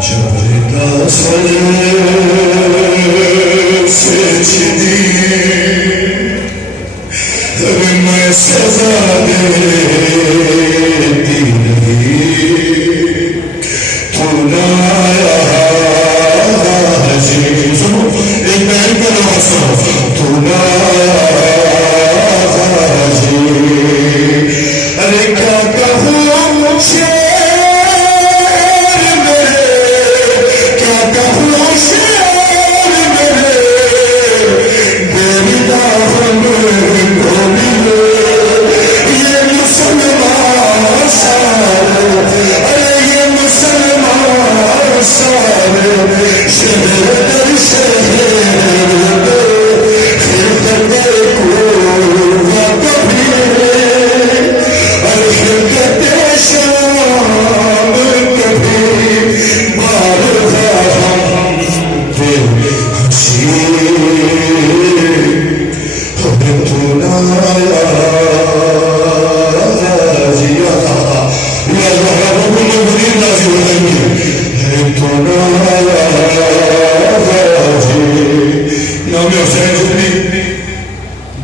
جب سر سے دی میں سزا دیتی نہیں تو لایا جی سنو ایک بہن کا نام سنو تو لایا جی ارے کیا کہوں مجھے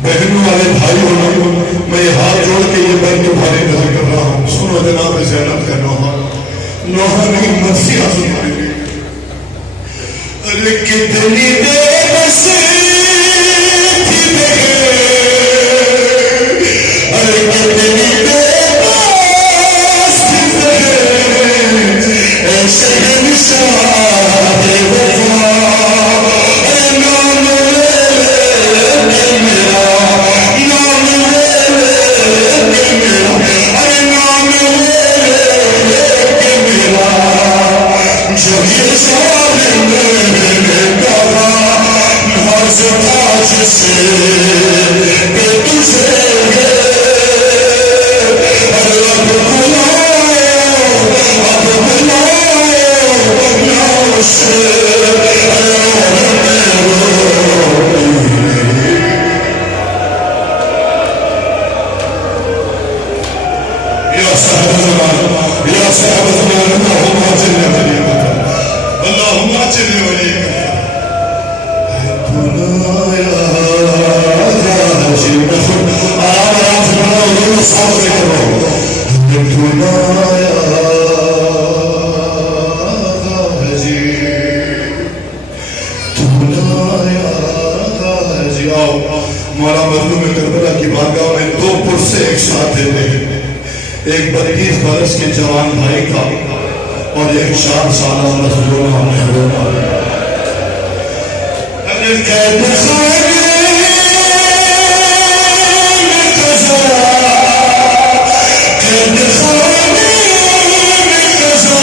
بہنوں والے بھائی ہونا میں یہ ہاتھ جوڑ کے یہ بہن تمہاری نظر کر رہا ہوں سنو جناب زینب کا نوحہ نہیں مرثیہ سنائے ارے کتنی دیر بس تھی ارے کتنی دیر بس تھی ایسے نشاہ وفا مولا مظلوم کربلا کی بارگاہ میں دو پرسے ایک ساتھ دیتے ہیں ایک 32 برس کے جوان بھائی کا اور ایک 4 سالہ مظلوم ہمیں ہونا اگر قید خانے میں قضا قید خانے میں قضا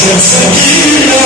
جب سکینہ